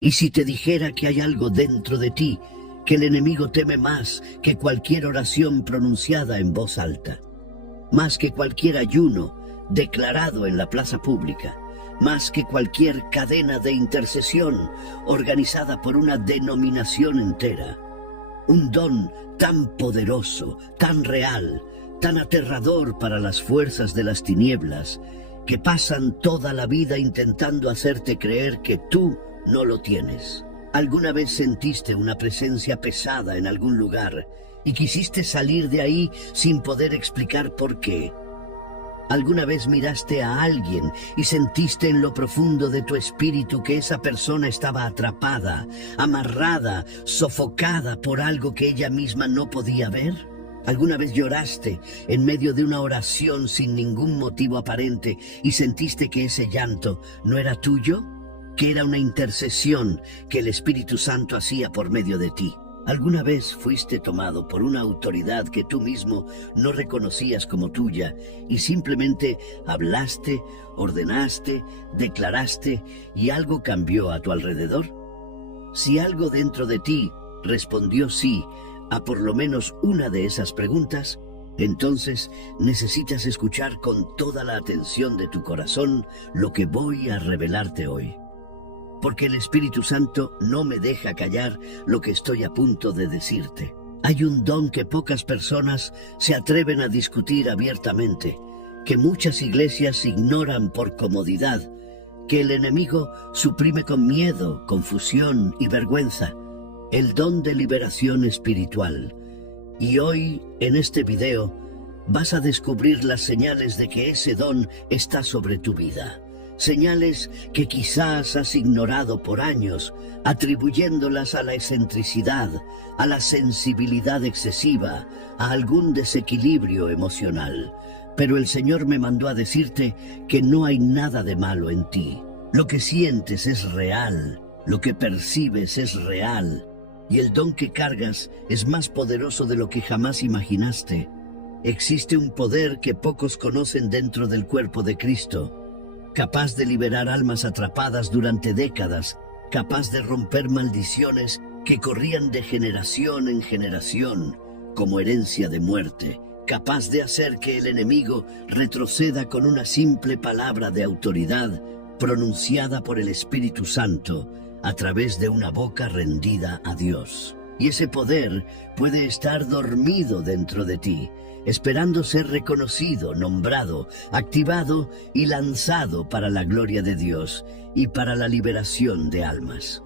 Y si te dijera que hay algo dentro de ti que el enemigo teme más que cualquier oración pronunciada en voz alta, más que cualquier ayuno declarado en la plaza pública, más que cualquier cadena de intercesión organizada por una denominación entera, un don tan poderoso, tan real, tan aterrador para las fuerzas de las tinieblas, que pasan toda la vida intentando hacerte creer que tú no lo tienes. ¿Alguna vez sentiste una presencia pesada en algún lugar y quisiste salir de ahí sin poder explicar por qué? ¿Alguna vez miraste a alguien y sentiste en lo profundo de tu espíritu que esa persona estaba atrapada, amarrada, sofocada por algo que ella misma no podía ver? ¿Alguna vez lloraste en medio de una oración sin ningún motivo aparente y sentiste que ese llanto no era tuyo? Que era una intercesión que el Espíritu Santo hacía por medio de ti. ¿Alguna vez fuiste tomado por una autoridad que tú mismo no reconocías como tuya y simplemente hablaste, ordenaste, declaraste y algo cambió a tu alrededor? Si algo dentro de ti respondió sí a por lo menos una de esas preguntas, entonces necesitas escuchar con toda la atención de tu corazón lo que voy a revelarte hoy. Porque el Espíritu Santo no me deja callar lo que estoy a punto de decirte. Hay un don que pocas personas se atreven a discutir abiertamente, que muchas iglesias ignoran por comodidad, que el enemigo suprime con miedo, confusión y vergüenza, el don de liberación espiritual. Y hoy, en este video, vas a descubrir las señales de que ese don está sobre tu vida. Señales que quizás has ignorado por años, atribuyéndolas a la excentricidad, a la sensibilidad excesiva, a algún desequilibrio emocional. Pero el Señor me mandó a decirte que no hay nada de malo en ti. Lo que sientes es real, lo que percibes es real, y el don que cargas es más poderoso de lo que jamás imaginaste. Existe un poder que pocos conocen dentro del cuerpo de Cristo, capaz de liberar almas atrapadas durante décadas, capaz de romper maldiciones que corrían de generación en generación como herencia de muerte, capaz de hacer que el enemigo retroceda con una simple palabra de autoridad pronunciada por el Espíritu Santo a través de una boca rendida a Dios. Y ese poder puede estar dormido dentro de ti, esperando ser reconocido, nombrado, activado y lanzado para la gloria de Dios y para la liberación de almas.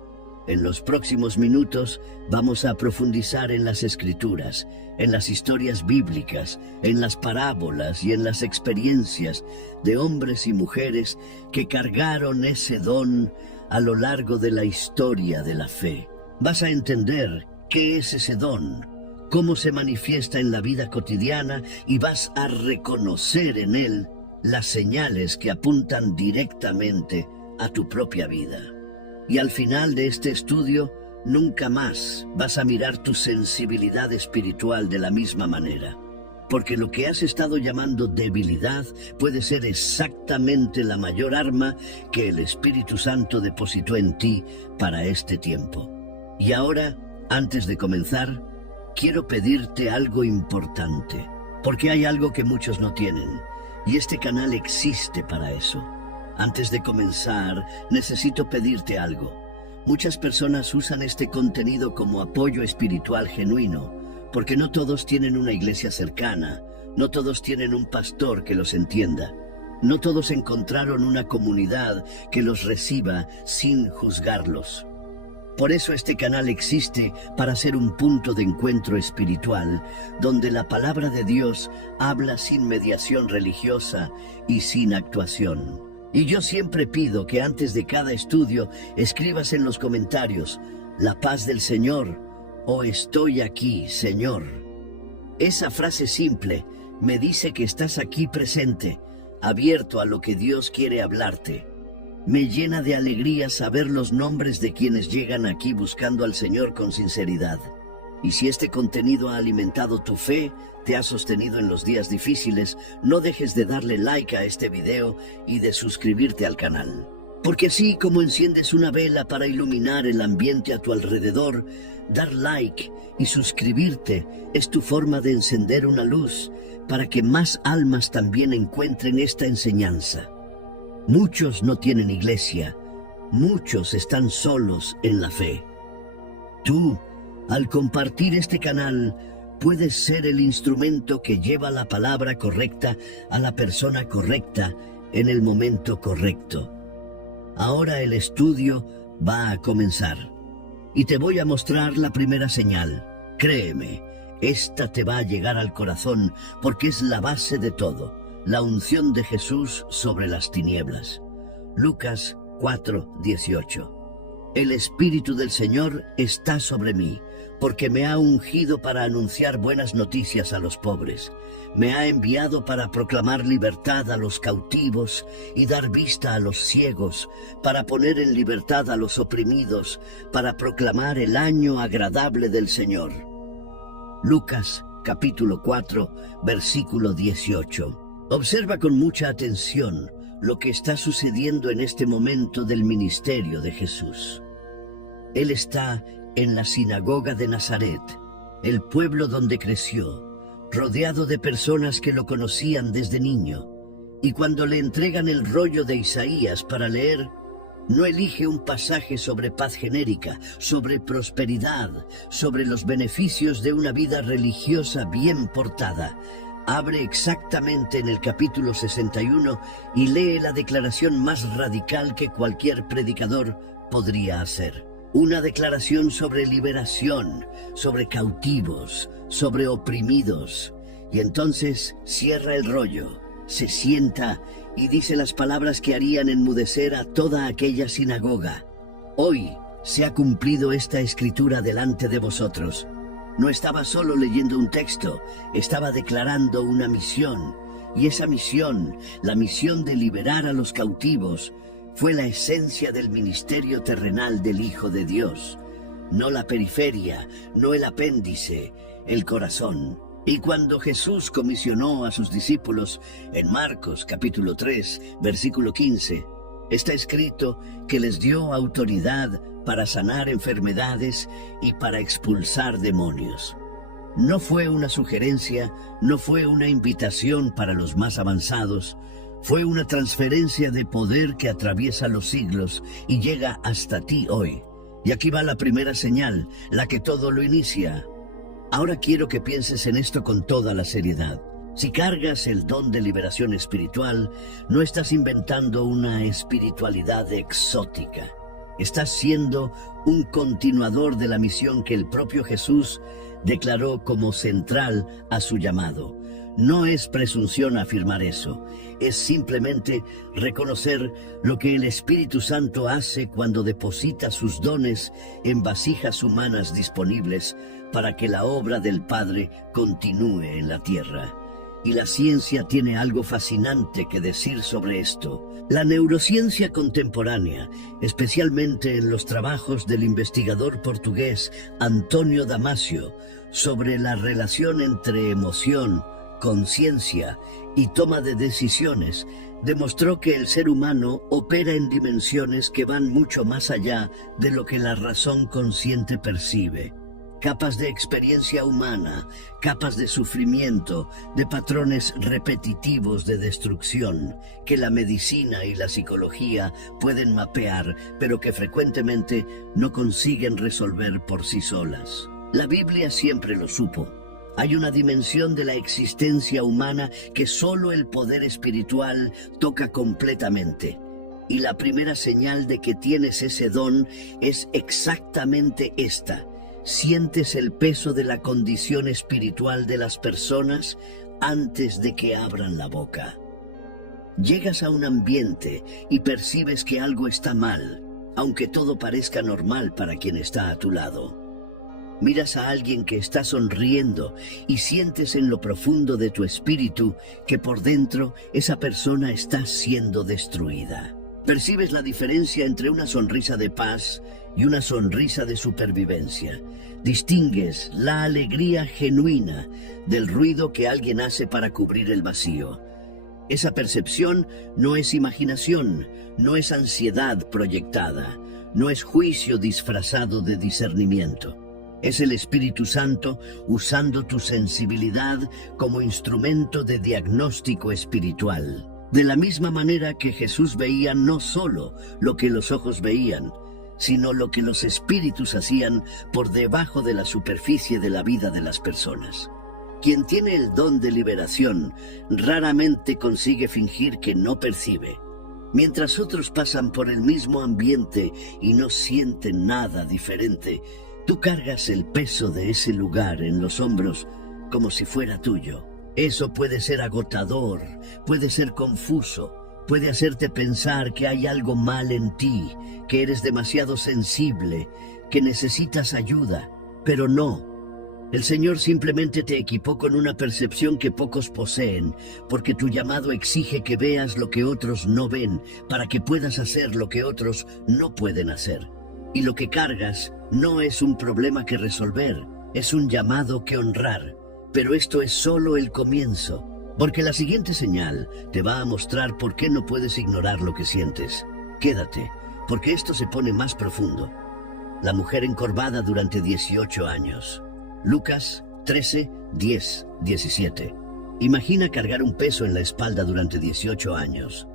En los próximos minutos vamos a profundizar en las Escrituras, en las historias bíblicas, en las parábolas y en las experiencias de hombres y mujeres que cargaron ese don a lo largo de la historia de la fe. Vas a entender qué es ese don, cómo se manifiesta en la vida cotidiana y vas a reconocer en él las señales que apuntan directamente a tu propia vida. Y al final de este estudio, nunca más vas a mirar tu sensibilidad espiritual de la misma manera. Porque lo que has estado llamando debilidad puede ser exactamente la mayor arma que el Espíritu Santo depositó en ti para este tiempo. Y ahora, antes de comenzar, quiero pedirte algo importante, porque hay algo que muchos no tienen, y este canal existe para eso. Antes de comenzar, necesito pedirte algo. Muchas personas usan este contenido como apoyo espiritual genuino, porque no todos tienen una iglesia cercana, no todos tienen un pastor que los entienda, no todos encontraron una comunidad que los reciba sin juzgarlos. Por eso este canal existe para ser un punto de encuentro espiritual, donde la palabra de Dios habla sin mediación religiosa y sin actuación. Y yo siempre pido que antes de cada estudio escribas en los comentarios, «La paz del Señor» o «Estoy aquí, Señor». Esa frase simple me dice que estás aquí presente, abierto a lo que Dios quiere hablarte. Me llena de alegría saber los nombres de quienes llegan aquí buscando al Señor con sinceridad. Y si este contenido ha alimentado tu fe, te ha sostenido en los días difíciles, no dejes de darle like a este video y de suscribirte al canal. Porque así como enciendes una vela para iluminar el ambiente a tu alrededor, dar like y suscribirte es tu forma de encender una luz para que más almas también encuentren esta enseñanza. Muchos no tienen iglesia, muchos están solos en la fe. Tú, al compartir este canal, puedes ser el instrumento que lleva la palabra correcta a la persona correcta en el momento correcto. Ahora el estudio va a comenzar y te voy a mostrar la primera señal. Créeme, esta te va a llegar al corazón porque es la base de todo, la unción de Jesús sobre las tinieblas. Lucas 4:18. El Espíritu del Señor está sobre mí, porque me ha ungido para anunciar buenas noticias a los pobres. Me ha enviado para proclamar libertad a los cautivos y dar vista a los ciegos, para poner en libertad a los oprimidos, para proclamar el año agradable del Señor. Lucas capítulo 4, versículo 18. Observa con mucha atención lo que está sucediendo en este momento del ministerio de Jesús. Él está en la sinagoga de Nazaret, el pueblo donde creció, rodeado de personas que lo conocían desde niño, y cuando le entregan el rollo de Isaías para leer, no elige un pasaje sobre paz genérica, sobre prosperidad, sobre los beneficios de una vida religiosa bien portada. Abre exactamente en el capítulo 61 y lee la declaración más radical que cualquier predicador podría hacer. Una declaración sobre liberación, sobre cautivos, sobre oprimidos. Y entonces cierra el rollo, se sienta y dice las palabras que harían enmudecer a toda aquella sinagoga. Hoy se ha cumplido esta escritura delante de vosotros. No estaba solo leyendo un texto, estaba declarando una misión. Y esa misión, la misión de liberar a los cautivos, fue la esencia del ministerio terrenal del Hijo de Dios. No la periferia, no el apéndice, el corazón. Y cuando Jesús comisionó a sus discípulos en Marcos capítulo 3, versículo 15, está escrito que les dio autoridad para sanar enfermedades y para expulsar demonios. No fue una sugerencia, no fue una invitación para los más avanzados, fue una transferencia de poder que atraviesa los siglos y llega hasta ti hoy. Y aquí va la primera señal, la que todo lo inicia. Ahora quiero que pienses en esto con toda la seriedad. Si cargas el don de liberación espiritual, no estás inventando una espiritualidad exótica. Estás siendo un continuador de la misión que el propio Jesús declaró como central a su llamado. No es presunción afirmar eso, es simplemente reconocer lo que el Espíritu Santo hace cuando deposita sus dones en vasijas humanas disponibles para que la obra del Padre continúe en la tierra. Y la ciencia tiene algo fascinante que decir sobre esto. La neurociencia contemporánea, especialmente en los trabajos del investigador portugués António Damasio sobre la relación entre emoción, conciencia y toma de decisiones, demostró que el ser humano opera en dimensiones que van mucho más allá de lo que la razón consciente percibe. Capas de experiencia humana, capas de sufrimiento, de patrones repetitivos de destrucción, que la medicina y la psicología pueden mapear, pero que frecuentemente no consiguen resolver por sí solas. La Biblia siempre lo supo. Hay una dimensión de la existencia humana que solo el poder espiritual toca completamente. Y la primera señal de que tienes ese don es exactamente esta. Sientes el peso de la condición espiritual de las personas antes de que abran la boca. Llegas a un ambiente y percibes que algo está mal, aunque todo parezca normal para quien está a tu lado. Miras a alguien que está sonriendo y sientes en lo profundo de tu espíritu que por dentro esa persona está siendo destruida. Percibes la diferencia entre una sonrisa de paz y una sonrisa de supervivencia. Distingues la alegría genuina del ruido que alguien hace para cubrir el vacío. Esa percepción no es imaginación, no es ansiedad proyectada, no es juicio disfrazado de discernimiento. Es el Espíritu Santo usando tu sensibilidad como instrumento de diagnóstico espiritual. De la misma manera que Jesús veía no solo lo que los ojos veían, sino lo que los espíritus hacían por debajo de la superficie de la vida de las personas. Quien tiene el don de liberación raramente consigue fingir que no percibe. Mientras otros pasan por el mismo ambiente y no sienten nada diferente, tú cargas el peso de ese lugar en los hombros como si fuera tuyo. Eso puede ser agotador, puede ser confuso, puede hacerte pensar que hay algo mal en ti, que eres demasiado sensible, que necesitas ayuda, pero no. El Señor simplemente te equipó con una percepción que pocos poseen, porque tu llamado exige que veas lo que otros no ven, para que puedas hacer lo que otros no pueden hacer. Y lo que cargas no es un problema que resolver, es un llamado que honrar. Pero esto es solo el comienzo, porque la siguiente señal te va a mostrar por qué no puedes ignorar lo que sientes. Quédate, porque esto se pone más profundo. La mujer encorvada durante 18 años. Lucas 13, 10, 17. Imagina cargar un peso en la espalda durante 18 años.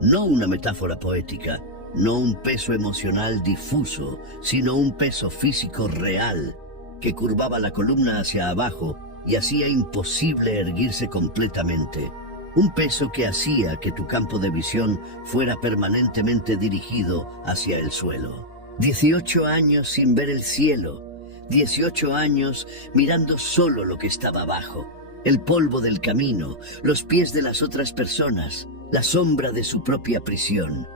No una metáfora poética, no un peso emocional difuso, sino un peso físico real que curvaba la columna hacia abajo y hacía imposible erguirse completamente. Un peso que hacía que tu campo de visión fuera permanentemente dirigido hacia el suelo. 18 años sin ver el cielo. 18 años mirando solo lo que estaba abajo. El polvo del camino, los pies de las otras personas, la sombra de su propia prisión.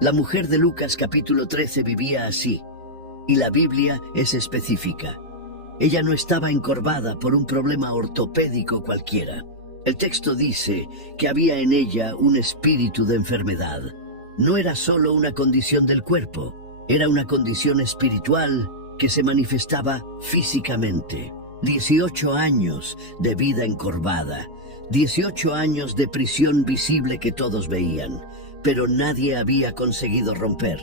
La mujer de Lucas capítulo 13 vivía así, y la Biblia es específica. Ella no estaba encorvada por un problema ortopédico cualquiera. El texto dice que había en ella un espíritu de enfermedad. No era solo una condición del cuerpo, era una condición espiritual que se manifestaba físicamente. 18 años de vida encorvada, 18 años de prisión visible que todos veían, pero nadie había conseguido romper.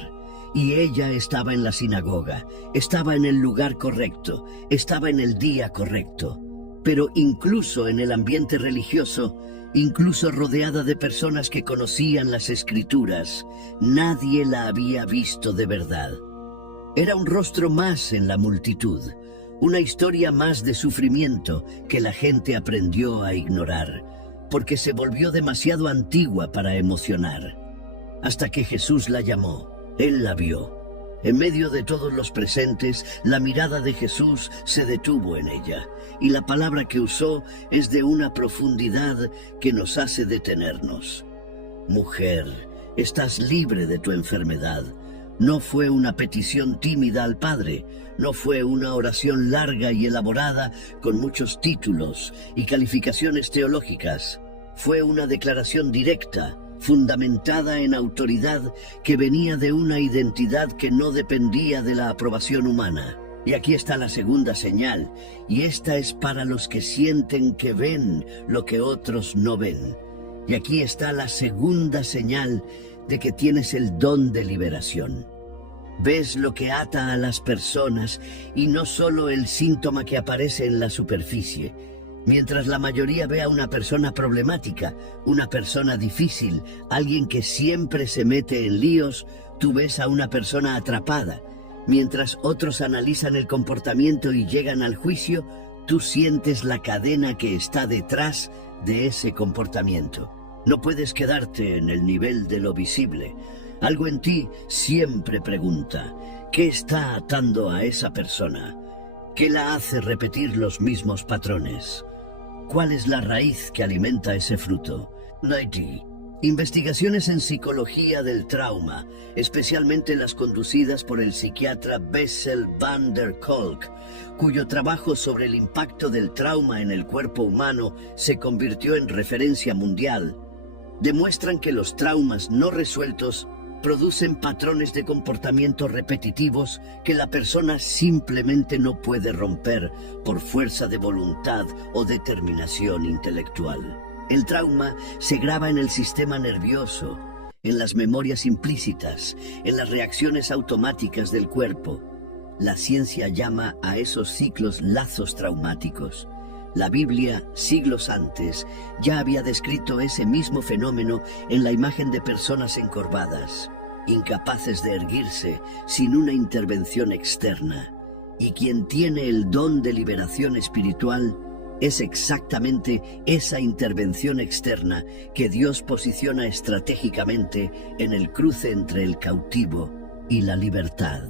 Y ella estaba en la sinagoga, estaba en el lugar correcto, estaba en el día correcto. Pero incluso en el ambiente religioso, incluso rodeada de personas que conocían las Escrituras, nadie la había visto de verdad. Era un rostro más en la multitud, una historia más de sufrimiento que la gente aprendió a ignorar, porque se volvió demasiado antigua para emocionar. Hasta que Jesús la llamó. Él la vio. En medio de todos los presentes, la mirada de Jesús se detuvo en ella, y la palabra que usó es de una profundidad que nos hace detenernos. Mujer, estás libre de tu enfermedad. No fue una petición tímida al Padre, no fue una oración larga y elaborada con muchos títulos y calificaciones teológicas. Fue una declaración directa, fundamentada en autoridad que venía de una identidad que no dependía de la aprobación humana. Y aquí está la segunda señal, y esta es para los que sienten que ven lo que otros no ven. Y aquí está la segunda señal de que tienes el don de liberación. Ves lo que ata a las personas y no solo el síntoma que aparece en la superficie. Mientras la mayoría ve a una persona problemática, una persona difícil, alguien que siempre se mete en líos, tú ves a una persona atrapada. Mientras otros analizan el comportamiento y llegan al juicio, tú sientes la cadena que está detrás de ese comportamiento. No puedes quedarte en el nivel de lo visible. Algo en ti siempre pregunta, ¿qué está atando a esa persona? ¿Qué la hace repetir los mismos patrones? ¿Cuál es la raíz que alimenta ese fruto? 90. Investigaciones en psicología del trauma, especialmente las conducidas por el psiquiatra Bessel van der Kolk, cuyo trabajo sobre el impacto del trauma en el cuerpo humano se convirtió en referencia mundial, demuestran que los traumas no resueltos producen patrones de comportamiento repetitivos que la persona simplemente no puede romper por fuerza de voluntad o determinación intelectual. El trauma se graba en el sistema nervioso, en las memorias implícitas, en las reacciones automáticas del cuerpo. La ciencia llama a esos ciclos lazos traumáticos. La Biblia, siglos antes, ya había descrito ese mismo fenómeno en la imagen de personas encorvadas, incapaces de erguirse sin una intervención externa. Y quien tiene el don de liberación espiritual es exactamente esa intervención externa que Dios posiciona estratégicamente en el cruce entre el cautivo y la libertad.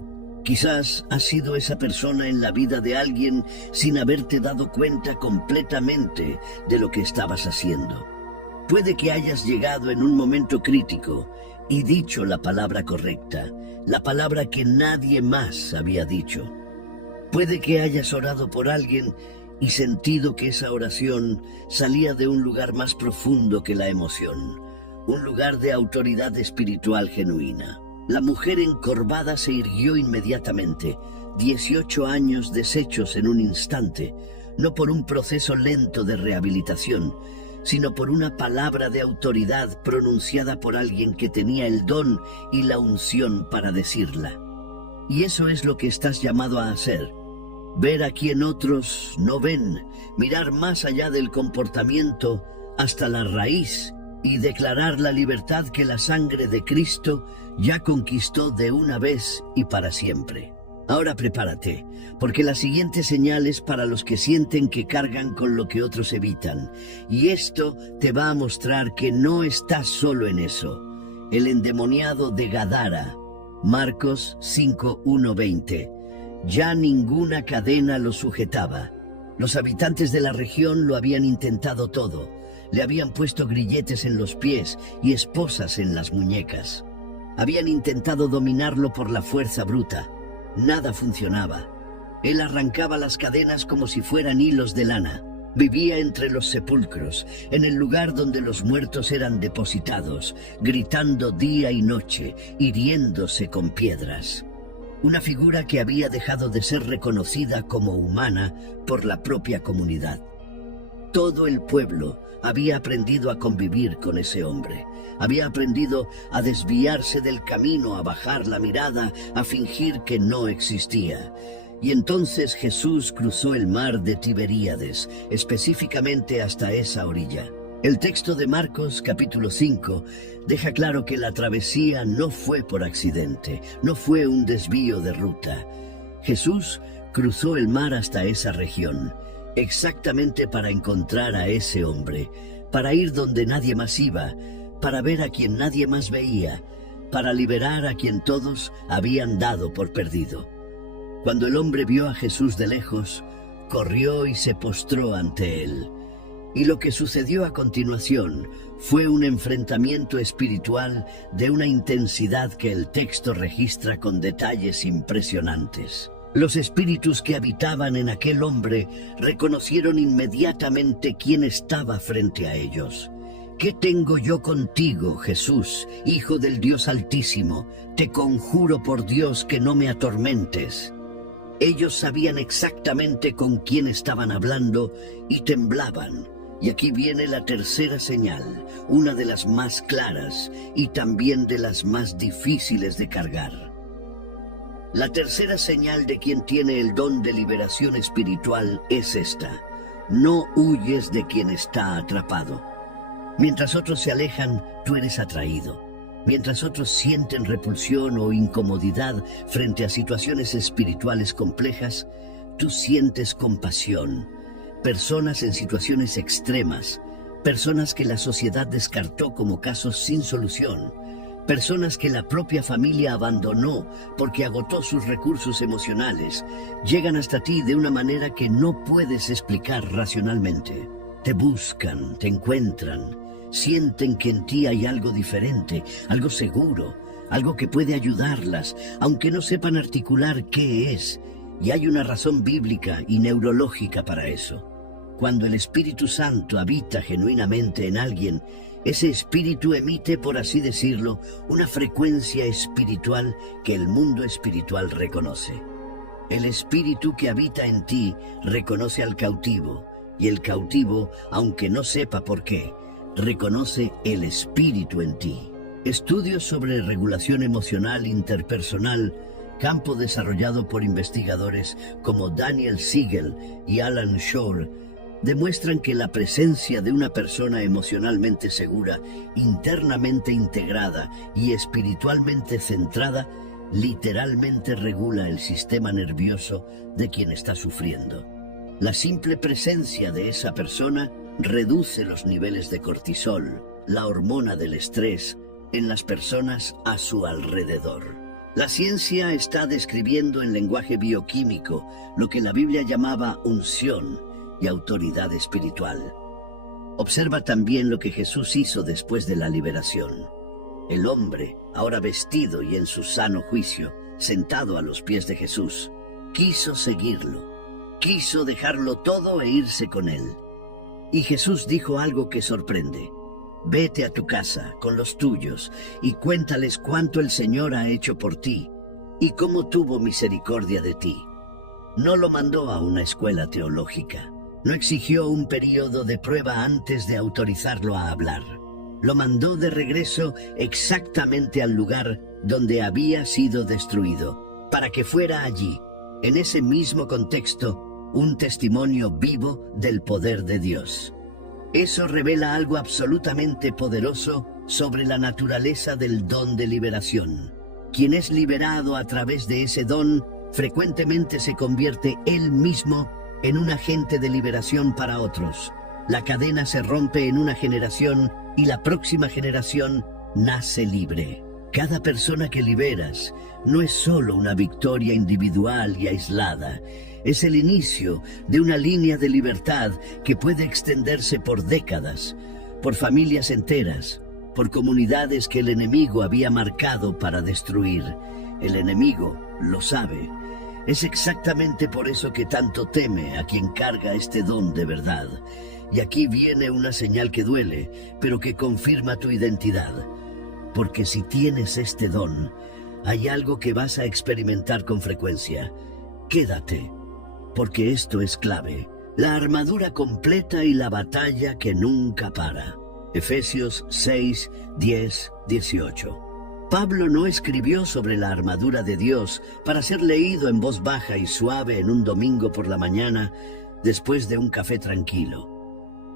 Quizás has sido esa persona en la vida de alguien sin haberte dado cuenta completamente de lo que estabas haciendo. Puede que hayas llegado en un momento crítico y dicho la palabra correcta, la palabra que nadie más había dicho. Puede que hayas orado por alguien y sentido que esa oración salía de un lugar más profundo que la emoción, un lugar de autoridad espiritual genuina. La mujer encorvada se irguió inmediatamente, 18 años deshechos en un instante, no por un proceso lento de rehabilitación, sino por una palabra de autoridad pronunciada por alguien que tenía el don y la unción para decirla. Y eso es lo que estás llamado a hacer. Ver a quien otros no ven, mirar más allá del comportamiento hasta la raíz y declarar la libertad que la sangre de Cristo ya conquistó de una vez y para siempre. Ahora prepárate, porque la siguiente señal es para los que sienten que cargan con lo que otros evitan. Y esto te va a mostrar que no estás solo en eso. El endemoniado de Gadara, Marcos 5:1-20. Ya ninguna cadena lo sujetaba. Los habitantes de la región lo habían intentado todo. Le habían puesto grilletes en los pies y esposas en las muñecas. Habían intentado dominarlo por la fuerza bruta. Nada funcionaba. Él arrancaba las cadenas como si fueran hilos de lana. Vivía entre los sepulcros, en el lugar donde los muertos eran depositados, gritando día y noche, hiriéndose con piedras. Una figura que había dejado de ser reconocida como humana por la propia comunidad. Todo el pueblo había aprendido a convivir con ese hombre. Había aprendido a desviarse del camino, a bajar la mirada, a fingir que no existía. Y entonces Jesús cruzó el mar de Tiberíades, específicamente hasta esa orilla. El texto de Marcos capítulo 5 deja claro que la travesía no fue por accidente, no fue un desvío de ruta. Jesús cruzó el mar hasta esa región, exactamente para encontrar a ese hombre, para ir donde nadie más iba, para ver a quien nadie más veía, para liberar a quien todos habían dado por perdido. Cuando el hombre vio a Jesús de lejos, corrió y se postró ante él. Y lo que sucedió a continuación fue un enfrentamiento espiritual de una intensidad que el texto registra con detalles impresionantes. Los espíritus que habitaban en aquel hombre reconocieron inmediatamente quién estaba frente a ellos. ¿Qué tengo yo contigo, Jesús, Hijo del Dios Altísimo? Te conjuro por Dios que no me atormentes. Ellos sabían exactamente con quién estaban hablando y temblaban. Y aquí viene la tercera señal, una de las más claras y también de las más difíciles de cargar. La tercera señal de quien tiene el don de liberación espiritual es esta: no huyes de quien está atrapado. Mientras otros se alejan, tú eres atraído. Mientras otros sienten repulsión o incomodidad frente a situaciones espirituales complejas, tú sientes compasión. Personas en situaciones extremas, personas que la sociedad descartó como casos sin solución, personas que la propia familia abandonó porque agotó sus recursos emocionales, llegan hasta ti de una manera que no puedes explicar racionalmente. Te buscan, te encuentran, sienten que en ti hay algo diferente, algo seguro, algo que puede ayudarlas, aunque no sepan articular qué es, y hay una razón bíblica y neurológica para eso. Cuando el Espíritu Santo habita genuinamente en alguien, ese espíritu emite, por así decirlo, una frecuencia espiritual que el mundo espiritual reconoce. El espíritu que habita en ti reconoce al cautivo, y el cautivo, aunque no sepa por qué, reconoce el espíritu en ti. Estudios sobre regulación emocional interpersonal, campo desarrollado por investigadores como Daniel Siegel y Alan Shore, demuestran que la presencia de una persona emocionalmente segura, internamente integrada y espiritualmente centrada literalmente regula el sistema nervioso de quien está sufriendo. La simple presencia de esa persona reduce los niveles de cortisol, la hormona del estrés, en las personas a su alrededor. La ciencia está describiendo en lenguaje bioquímico lo que la Biblia llamaba unción y autoridad espiritual. Observa también lo que Jesús hizo después de la liberación. El hombre, ahora vestido y en su sano juicio, sentado a los pies de Jesús, quiso seguirlo, quiso dejarlo todo e irse con él. Y Jesús dijo algo que sorprende: vete a tu casa con los tuyos y cuéntales cuánto el Señor ha hecho por ti y cómo tuvo misericordia de ti. No lo mandó a una escuela teológica. No exigió un periodo de prueba antes de autorizarlo a hablar. Lo mandó de regreso exactamente al lugar donde había sido destruido, para que fuera allí, en ese mismo contexto, un testimonio vivo del poder de Dios. Eso revela algo absolutamente poderoso sobre la naturaleza del don de liberación. Quien es liberado a través de ese don, frecuentemente se convierte él mismo en un agente de liberación para otros. La cadena se rompe en una generación y la próxima generación nace libre. Cada persona que liberas no es solo una victoria individual y aislada, es el inicio de una línea de libertad que puede extenderse por décadas, por familias enteras, por comunidades que el enemigo había marcado para destruir. El enemigo lo sabe. Es exactamente por eso que tanto teme a quien carga este don de verdad. Y aquí viene una señal que duele, pero que confirma tu identidad. Porque si tienes este don, hay algo que vas a experimentar con frecuencia. Quédate, porque esto es clave. La armadura completa y la batalla que nunca para. Efesios 6, 10, 18. Pablo no escribió sobre la armadura de Dios para ser leído en voz baja y suave en un domingo por la mañana después de un café tranquilo.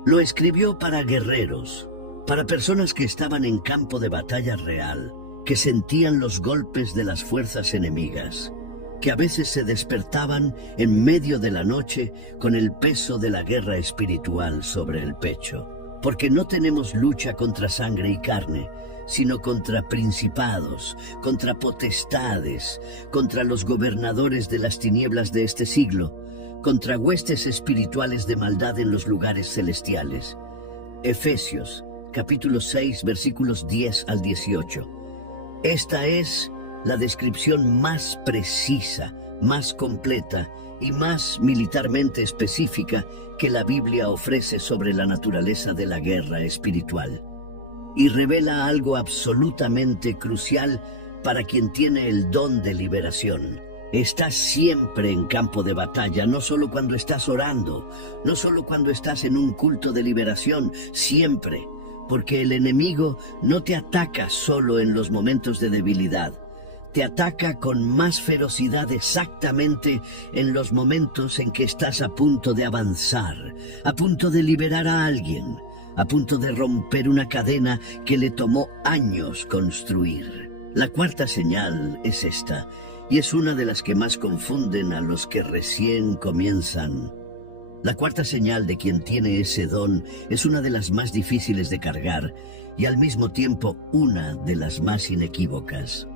Lo escribió para guerreros, para personas que estaban en campo de batalla real, que sentían los golpes de las fuerzas enemigas, que a veces se despertaban en medio de la noche con el peso de la guerra espiritual sobre el pecho. Porque no tenemos lucha contra sangre y carne, sino contra principados, contra potestades, contra los gobernadores de las tinieblas de este siglo, contra huestes espirituales de maldad en los lugares celestiales. Efesios, capítulo 6, versículos 10 al 18. Esta es la descripción más precisa, más completa y más militarmente específica que la Biblia ofrece sobre la naturaleza de la guerra espiritual. Y revela algo absolutamente crucial para quien tiene el don de liberación. Estás siempre en campo de batalla, no solo cuando estás orando, no solo cuando estás en un culto de liberación, siempre, porque el enemigo no te ataca solo en los momentos de debilidad. Te ataca con más ferocidad exactamente en los momentos en que estás a punto de avanzar, a punto de liberar a alguien, a punto de romper una cadena que le tomó años construir. La cuarta señal es esta, y es una de las que más confunden a los que recién comienzan. La cuarta señal de quien tiene ese don es una de las más difíciles de cargar y al mismo tiempo una de las más inequívocas.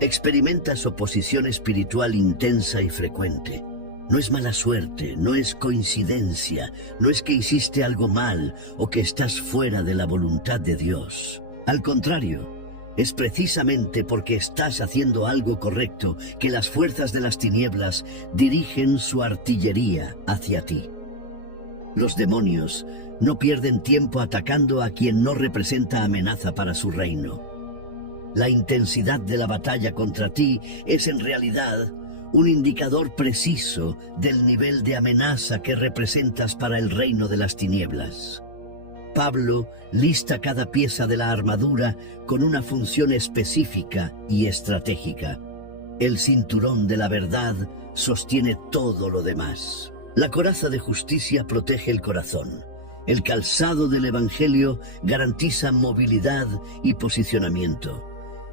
Experimentas oposición espiritual intensa y frecuente. No es mala suerte, no es coincidencia, no es que hiciste algo mal o que estás fuera de la voluntad de Dios. Al contrario, es precisamente porque estás haciendo algo correcto que las fuerzas de las tinieblas dirigen su artillería hacia ti. Los demonios no pierden tiempo atacando a quien no representa amenaza para su reino. La intensidad de la batalla contra ti es en realidad un indicador preciso del nivel de amenaza que representas para el reino de las tinieblas. Pablo lista cada pieza de la armadura con una función específica y estratégica. El cinturón de la verdad sostiene todo lo demás. La coraza de justicia protege el corazón. El calzado del Evangelio garantiza movilidad y posicionamiento.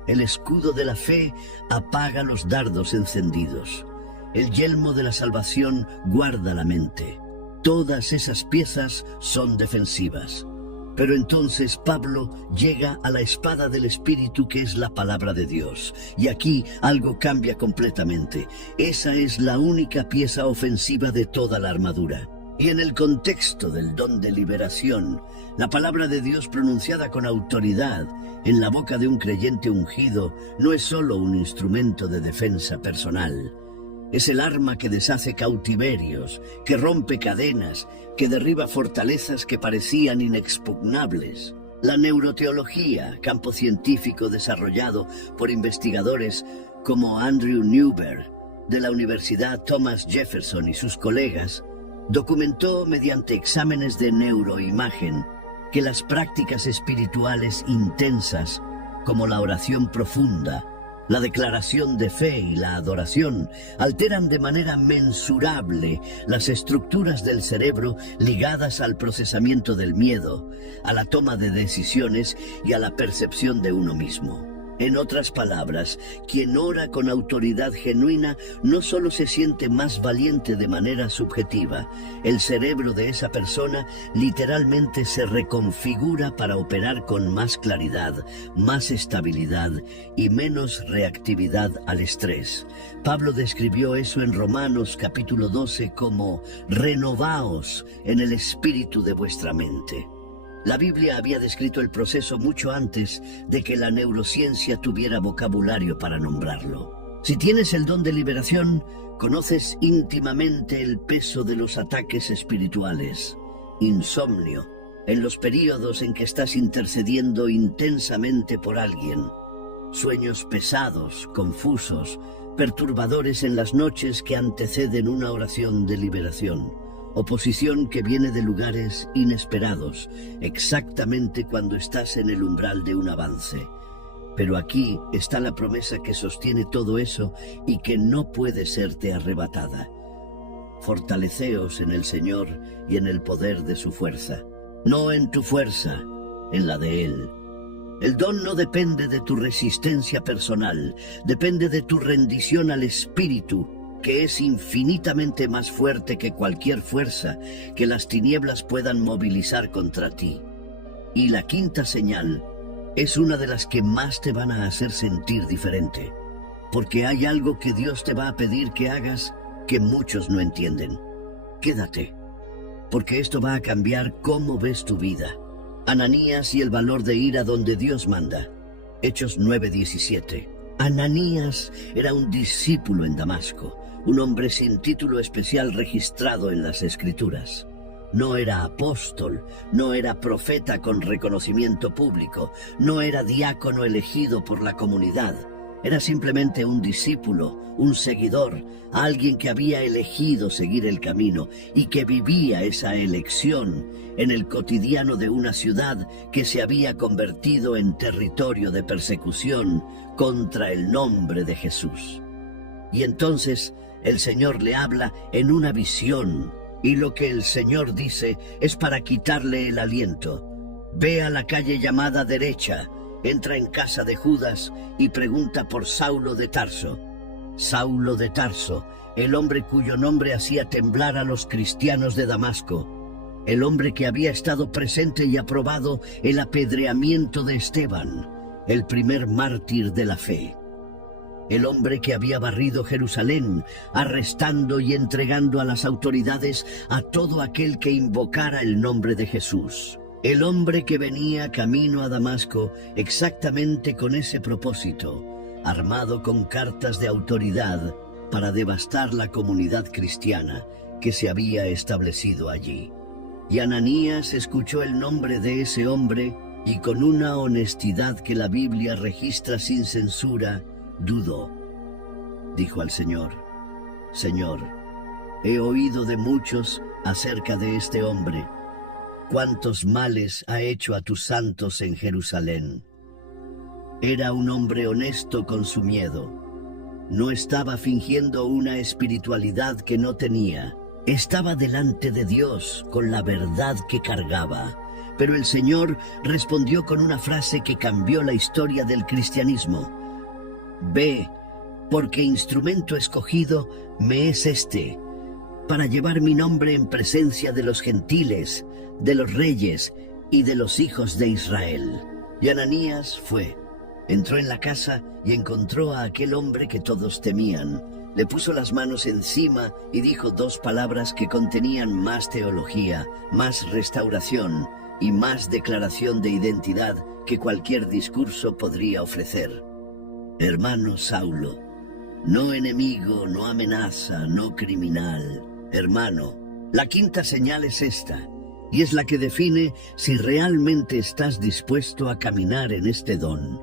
El escudo de la fe apaga los dardos encendidos. El yelmo de la salvación guarda la mente. Todas esas piezas son defensivas. Pero entonces Pablo llega a la espada del Espíritu, que es la palabra de Dios. Y aquí algo cambia completamente. Esa es la única pieza ofensiva de toda la armadura. Y en el contexto del don de liberación, la palabra de Dios pronunciada con autoridad en la boca de un creyente ungido no es solo un instrumento de defensa personal. Es el arma que deshace cautiverios, que rompe cadenas, que derriba fortalezas que parecían inexpugnables. La neuroteología, campo científico desarrollado por investigadores como Andrew Newberg, de la Universidad Thomas Jefferson y sus colegas, documentó mediante exámenes de neuroimagen que las prácticas espirituales intensas, como la oración profunda, la declaración de fe y la adoración, alteran de manera mensurable las estructuras del cerebro ligadas al procesamiento del miedo, a la toma de decisiones y a la percepción de uno mismo. En otras palabras, quien ora con autoridad genuina no solo se siente más valiente de manera subjetiva, el cerebro de esa persona literalmente se reconfigura para operar con más claridad, más estabilidad y menos reactividad al estrés. Pablo describió eso en Romanos capítulo 12 como «renovaos en el espíritu de vuestra mente». La Biblia había descrito el proceso mucho antes de que la neurociencia tuviera vocabulario para nombrarlo. Si tienes el don de liberación, conoces íntimamente el peso de los ataques espirituales. Insomnio, en los períodos en que estás intercediendo intensamente por alguien. Sueños pesados, confusos, perturbadores en las noches que anteceden una oración de liberación. Oposición que viene de lugares inesperados, exactamente cuando estás en el umbral de un avance. Pero aquí está la promesa que sostiene todo eso y que no puede serte arrebatada. Fortaleceos en el Señor y en el poder de su fuerza. No en tu fuerza, en la de Él. El don no depende de tu resistencia personal, depende de tu rendición al Espíritu, que es infinitamente más fuerte que cualquier fuerza que las tinieblas puedan movilizar contra ti. Y la quinta señal es una de las que más te van a hacer sentir diferente, porque hay algo que Dios te va a pedir que hagas que muchos no entienden. Quédate, porque esto va a cambiar cómo ves tu vida. Ananías y el valor de ir a donde Dios manda. Hechos 9:17. Ananías era un discípulo en Damasco, un hombre sin título especial registrado en las Escrituras. No era apóstol, no era profeta con reconocimiento público, no era diácono elegido por la comunidad. Era simplemente un discípulo, un seguidor, alguien que había elegido seguir el camino y que vivía esa elección en el cotidiano de una ciudad que se había convertido en territorio de persecución contra el nombre de Jesús. Y entonces el Señor le habla en una visión, y lo que el Señor dice es para quitarle el aliento. Ve a la calle llamada Derecha, entra en casa de Judas y pregunta por Saulo de Tarso. Saulo de Tarso, el hombre cuyo nombre hacía temblar a los cristianos de Damasco, el hombre que había estado presente y aprobado el apedreamiento de Esteban, el primer mártir de la fe. El hombre que había barrido Jerusalén, arrestando y entregando a las autoridades a todo aquel que invocara el nombre de Jesús. El hombre que venía camino a Damasco exactamente con ese propósito, armado con cartas de autoridad para devastar la comunidad cristiana que se había establecido allí. Y Ananías escuchó el nombre de ese hombre y con una honestidad que la Biblia registra sin censura, dudó. Dijo al Señor: Señor, he oído de muchos acerca de este hombre. cuántos males ha hecho a tus santos en Jerusalén. Era un hombre honesto con su miedo. No estaba fingiendo una espiritualidad que no tenía. Estaba delante de Dios con la verdad que cargaba. Pero el Señor respondió con una frase que cambió la historia del cristianismo. Ve, porque instrumento escogido me es este, para llevar mi nombre en presencia de los gentiles, de los reyes y de los hijos de Israel. Y Ananías fue, entró en la casa y encontró a aquel hombre que todos temían. Le puso las manos encima y dijo 2 palabras que contenían más teología, más restauración y más declaración de identidad que cualquier discurso podría ofrecer. Hermano Saulo, no enemigo, no amenaza, no criminal. Hermano, la 5ª señal es esta, y es la que define si realmente estás dispuesto a caminar en este don.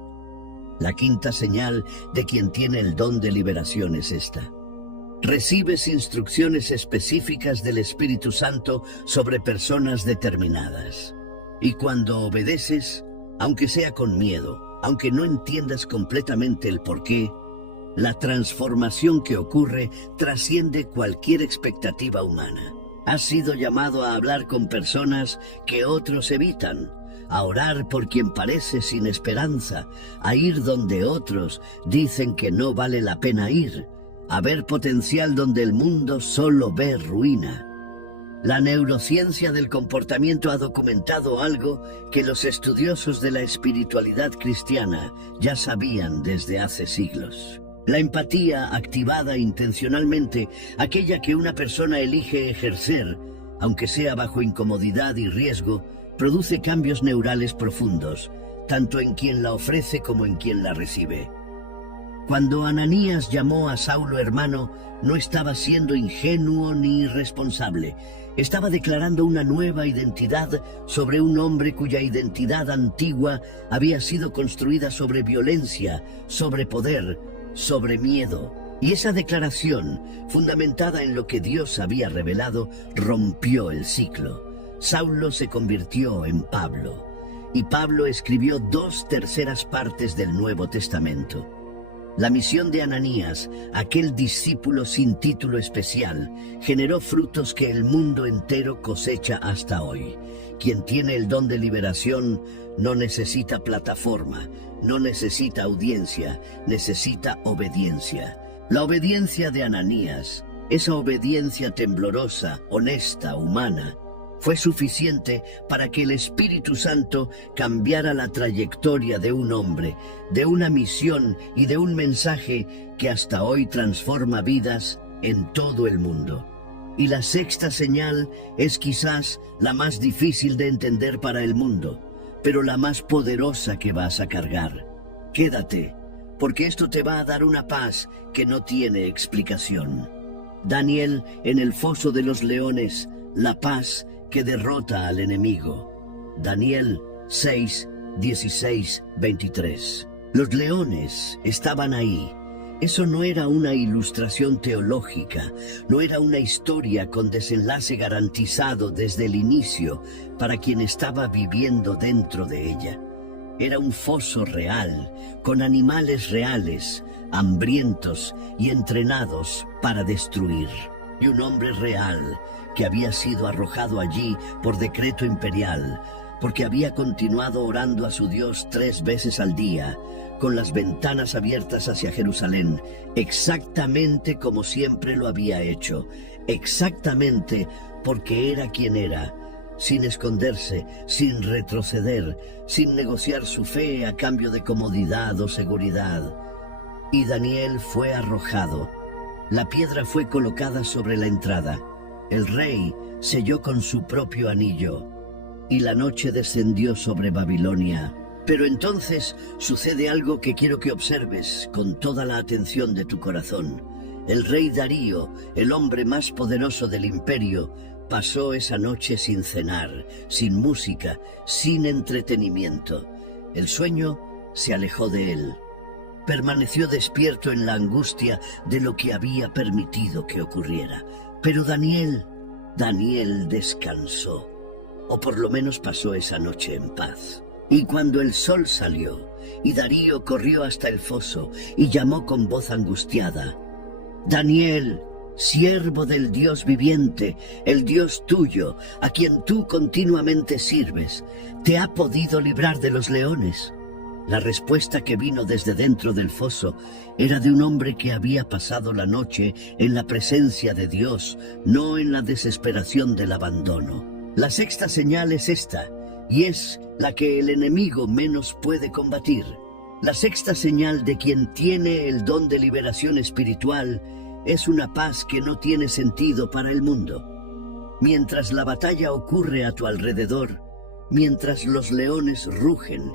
La 5ª señal de quien tiene el don de liberación es esta. Recibes instrucciones específicas del Espíritu Santo sobre personas determinadas. Y cuando obedeces, aunque sea con miedo, aunque no entiendas completamente el porqué, la transformación que ocurre trasciende cualquier expectativa humana. Has sido llamado a hablar con personas que otros evitan, a orar por quien parece sin esperanza, a ir donde otros dicen que no vale la pena ir, a ver potencial donde el mundo solo ve ruina. La neurociencia del comportamiento ha documentado algo que los estudiosos de la espiritualidad cristiana ya sabían desde hace siglos. La empatía activada intencionalmente, aquella que una persona elige ejercer, aunque sea bajo incomodidad y riesgo, produce cambios neurales profundos, tanto en quien la ofrece como en quien la recibe. Cuando Ananías llamó a Saulo hermano, no estaba siendo ingenuo ni irresponsable. Estaba declarando una nueva identidad sobre un hombre cuya identidad antigua había sido construida sobre violencia, sobre poder, sobre miedo. Y esa declaración, fundamentada en lo que Dios había revelado, rompió el ciclo. Saulo se convirtió en Pablo, y Pablo escribió 2/3 partes del Nuevo Testamento. La misión de Ananías, aquel discípulo sin título especial, generó frutos que el mundo entero cosecha hasta hoy. Quien tiene el don de liberación no necesita plataforma, no necesita audiencia, necesita obediencia. La obediencia de Ananías, esa obediencia temblorosa, honesta, humana, fue suficiente para que el Espíritu Santo cambiara la trayectoria de un hombre, de una misión y de un mensaje que hasta hoy transforma vidas en todo el mundo. Y la 6ª señal es quizás la más difícil de entender para el mundo, pero la más poderosa que vas a cargar. Quédate, porque esto te va a dar una paz que no tiene explicación. Daniel en el foso de los leones, la paz que derrota al enemigo. Daniel 6, 16, 23. Los leones estaban ahí. Eso no era una ilustración teológica, no era una historia con desenlace garantizado desde el inicio para quien estaba viviendo dentro de ella. Era un foso real, con animales reales, hambrientos y entrenados para destruir. Y un hombre real que había sido arrojado allí por decreto imperial, porque había continuado orando a su Dios 3 veces al día, con las ventanas abiertas hacia Jerusalén, exactamente como siempre lo había hecho, exactamente porque era quien era, sin esconderse, sin retroceder, sin negociar su fe a cambio de comodidad o seguridad. Y Daniel fue arrojado. La piedra fue colocada sobre la entrada. El rey selló con su propio anillo, y la noche descendió sobre Babilonia. Pero entonces sucede algo que quiero que observes con toda la atención de tu corazón. El rey Darío, el hombre más poderoso del imperio, pasó esa noche sin cenar, sin música, sin entretenimiento. El sueño se alejó de él. Permaneció despierto en la angustia de lo que había permitido que ocurriera. Pero Daniel descansó. o por lo menos pasó esa noche en paz. Y cuando el sol salió, y Darío corrió hasta el foso, y llamó con voz angustiada: «Daniel, siervo del Dios viviente, el Dios tuyo, a quien tú continuamente sirves, ¿te ha podido librar de los leones?». La respuesta que vino desde dentro del foso era de un hombre que había pasado la noche en la presencia de Dios, no en la desesperación del abandono. La sexta señal es esta, y es la que el enemigo menos puede combatir. La sexta señal de quien tiene el don de liberación espiritual es una paz que no tiene sentido para el mundo. Mientras la batalla ocurre a tu alrededor, mientras los leones rugen,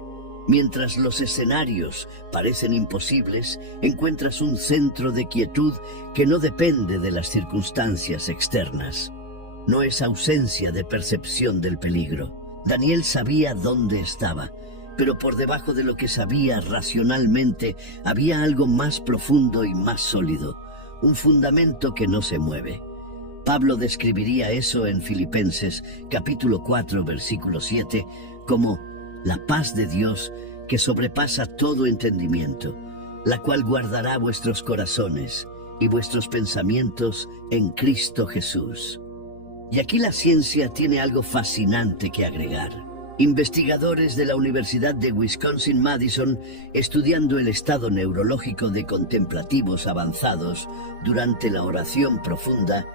mientras los escenarios parecen imposibles, encuentras un centro de quietud que no depende de las circunstancias externas. No es ausencia de percepción del peligro. Daniel sabía dónde estaba, pero por debajo de lo que sabía racionalmente había algo más profundo y más sólido, un fundamento que no se mueve. Pablo describiría eso en Filipenses capítulo 4, versículo 7, como la paz de Dios que sobrepasa todo entendimiento, la cual guardará vuestros corazones y vuestros pensamientos en Cristo Jesús. Y aquí la ciencia tiene algo fascinante que agregar. Investigadores de la Universidad de Wisconsin-Madison, estudiando el estado neurológico de contemplativos avanzados durante la oración profunda,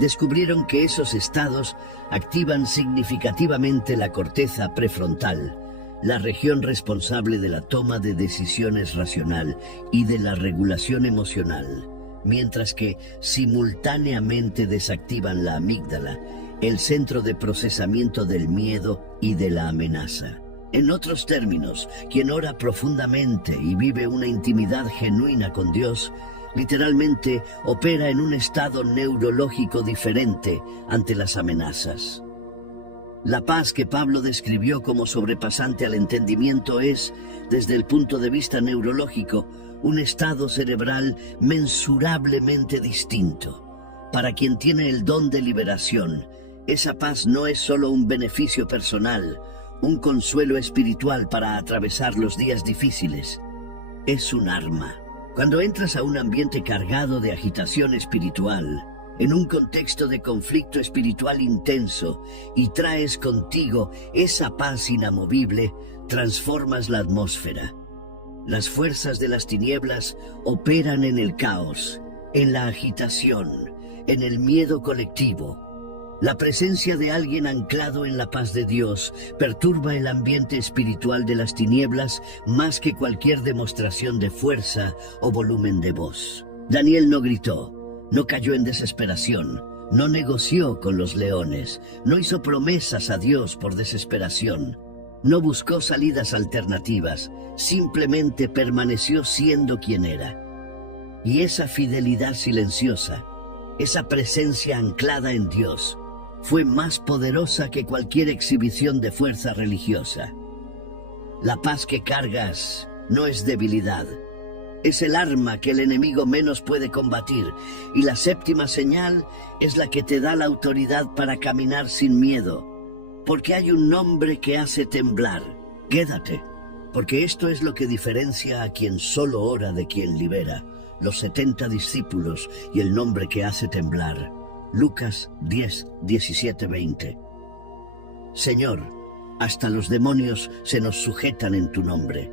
descubrieron que esos estados activan significativamente la corteza prefrontal, la región responsable de la toma de decisiones racional y de la regulación emocional, mientras que simultáneamente desactivan la amígdala, el centro de procesamiento del miedo y de la amenaza. En otros términos, quien ora profundamente y vive una intimidad genuina con Dios, literalmente opera en un estado neurológico diferente ante las amenazas. La paz que Pablo describió como sobrepasante al entendimiento es, desde el punto de vista neurológico, un estado cerebral mensurablemente distinto. Para quien tiene el don de liberación, esa paz no es solo un beneficio personal, un consuelo espiritual para atravesar los días difíciles. Es un arma. Cuando entras a un ambiente cargado de agitación espiritual, en un contexto de conflicto espiritual intenso, y traes contigo esa paz inamovible, transformas la atmósfera. Las fuerzas de las tinieblas operan en el caos, en la agitación, en el miedo colectivo. La presencia de alguien anclado en la paz de Dios perturba el ambiente espiritual de las tinieblas más que cualquier demostración de fuerza o volumen de voz. Daniel no gritó, no cayó en desesperación, no negoció con los leones, no hizo promesas a Dios por desesperación, no buscó salidas alternativas, simplemente permaneció siendo quien era. Y esa fidelidad silenciosa, esa presencia anclada en Dios, fue más poderosa que cualquier exhibición de fuerza religiosa. La paz que cargas no es debilidad, es el arma que el enemigo menos puede combatir, y la séptima señal es la que te da la autoridad para caminar sin miedo, porque hay un nombre que hace temblar. Quédate, porque esto es lo que diferencia a quien solo ora de quien libera, los 70 discípulos y el nombre que hace temblar. Lucas 10, 17, 20. Señor, hasta los demonios se nos sujetan en tu nombre.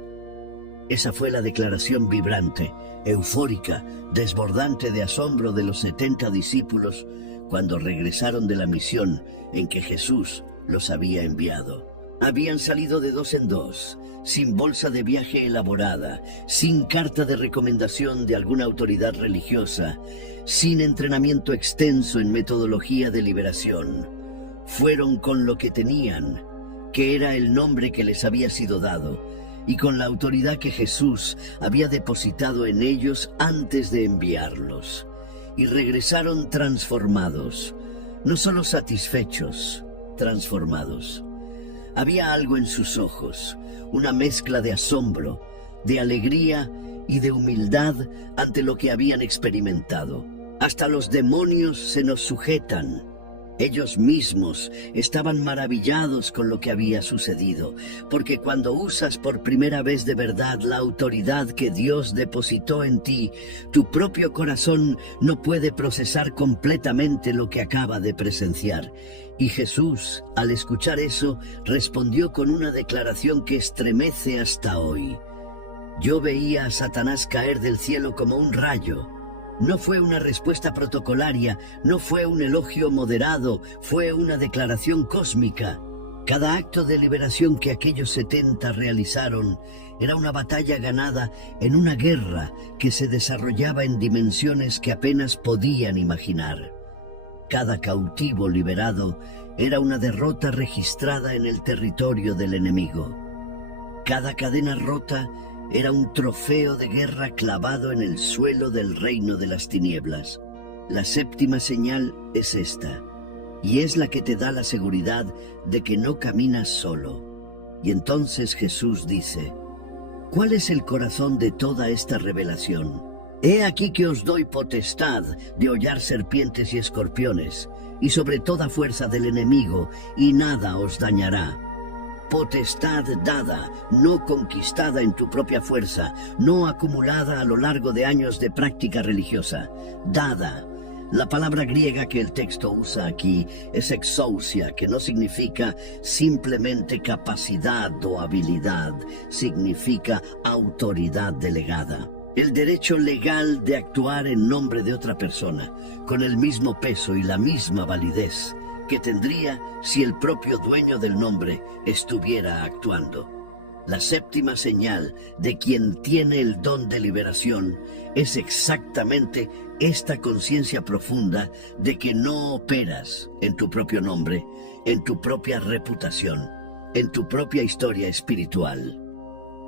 Esa fue la declaración vibrante, eufórica, desbordante de asombro de los 70 discípulos cuando regresaron de la misión en que Jesús los había enviado. Habían salido de dos en dos, sin bolsa de viaje elaborada, sin carta de recomendación de alguna autoridad religiosa, sin entrenamiento extenso en metodología de liberación. Fueron con lo que tenían, que era el nombre que les había sido dado, y con la autoridad que Jesús había depositado en ellos antes de enviarlos. Y regresaron transformados, no solo satisfechos, transformados. Había algo en sus ojos, una mezcla de asombro, de alegría y de humildad ante lo que habían experimentado. Hasta los demonios se nos sujetan. Ellos mismos estaban maravillados con lo que había sucedido, porque cuando usas por primera vez de verdad la autoridad que Dios depositó en ti, tu propio corazón no puede procesar completamente lo que acaba de presenciar. Y Jesús, al escuchar eso, respondió con una declaración que estremece hasta hoy. Yo veía a Satanás caer del cielo como un rayo. No fue una respuesta protocolaria, no fue un elogio moderado, fue una declaración cósmica. Cada acto de liberación que aquellos 70 realizaron era una batalla ganada en una guerra que se desarrollaba en dimensiones que apenas podían imaginar. Cada cautivo liberado era una derrota registrada en el territorio del enemigo. Cada cadena rota era un trofeo de guerra clavado en el suelo del reino de las tinieblas. La séptima señal es esta, y es la que te da la seguridad de que no caminas solo. Y entonces Jesús dice, ¿cuál es el corazón de toda esta revelación? He aquí que os doy potestad de hollar serpientes y escorpiones, y sobre toda fuerza del enemigo, y nada os dañará. Potestad dada, no conquistada en tu propia fuerza, no acumulada a lo largo de años de práctica religiosa. Dada. La palabra griega que el texto usa aquí es exousia, que no significa simplemente capacidad o habilidad, significa autoridad delegada. El derecho legal de actuar en nombre de otra persona, con el mismo peso y la misma validez que tendría si el propio dueño del nombre estuviera actuando. La séptima señal de quien tiene el don de liberación es exactamente esta conciencia profunda de que no operas en tu propio nombre, en tu propia reputación, en tu propia historia espiritual.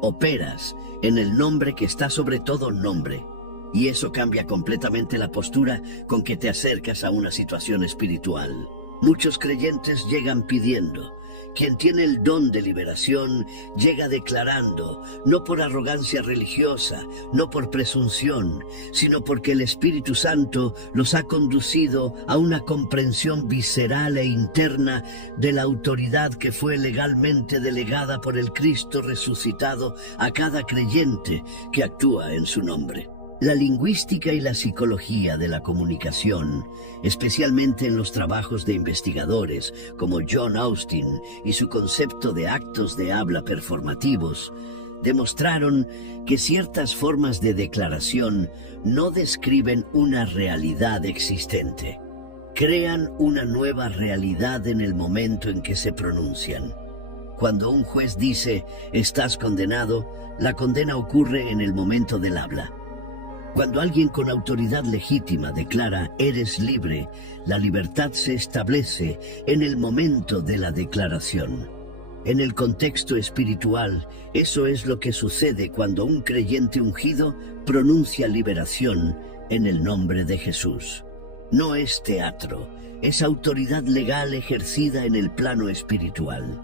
Operas en el nombre que está sobre todo nombre, y eso cambia completamente la postura con que te acercas a una situación espiritual. Muchos creyentes llegan pidiendo. Quien tiene el don de liberación llega declarando, no por arrogancia religiosa, no por presunción, sino porque el Espíritu Santo los ha conducido a una comprensión visceral e interna de la autoridad que fue legalmente delegada por el Cristo resucitado a cada creyente que actúa en su nombre. La lingüística y la psicología de la comunicación, especialmente en los trabajos de investigadores como John Austin y su concepto de actos de habla performativos, demostraron que ciertas formas de declaración no describen una realidad existente. Crean una nueva realidad en el momento en que se pronuncian. Cuando un juez dice, estás condenado, la condena ocurre en el momento del habla. Cuando alguien con autoridad legítima declara eres libre, la libertad se establece en el momento de la declaración. En el contexto espiritual, eso es lo que sucede cuando un creyente ungido pronuncia liberación en el nombre de Jesús. No es teatro, es autoridad legal ejercida en el plano espiritual.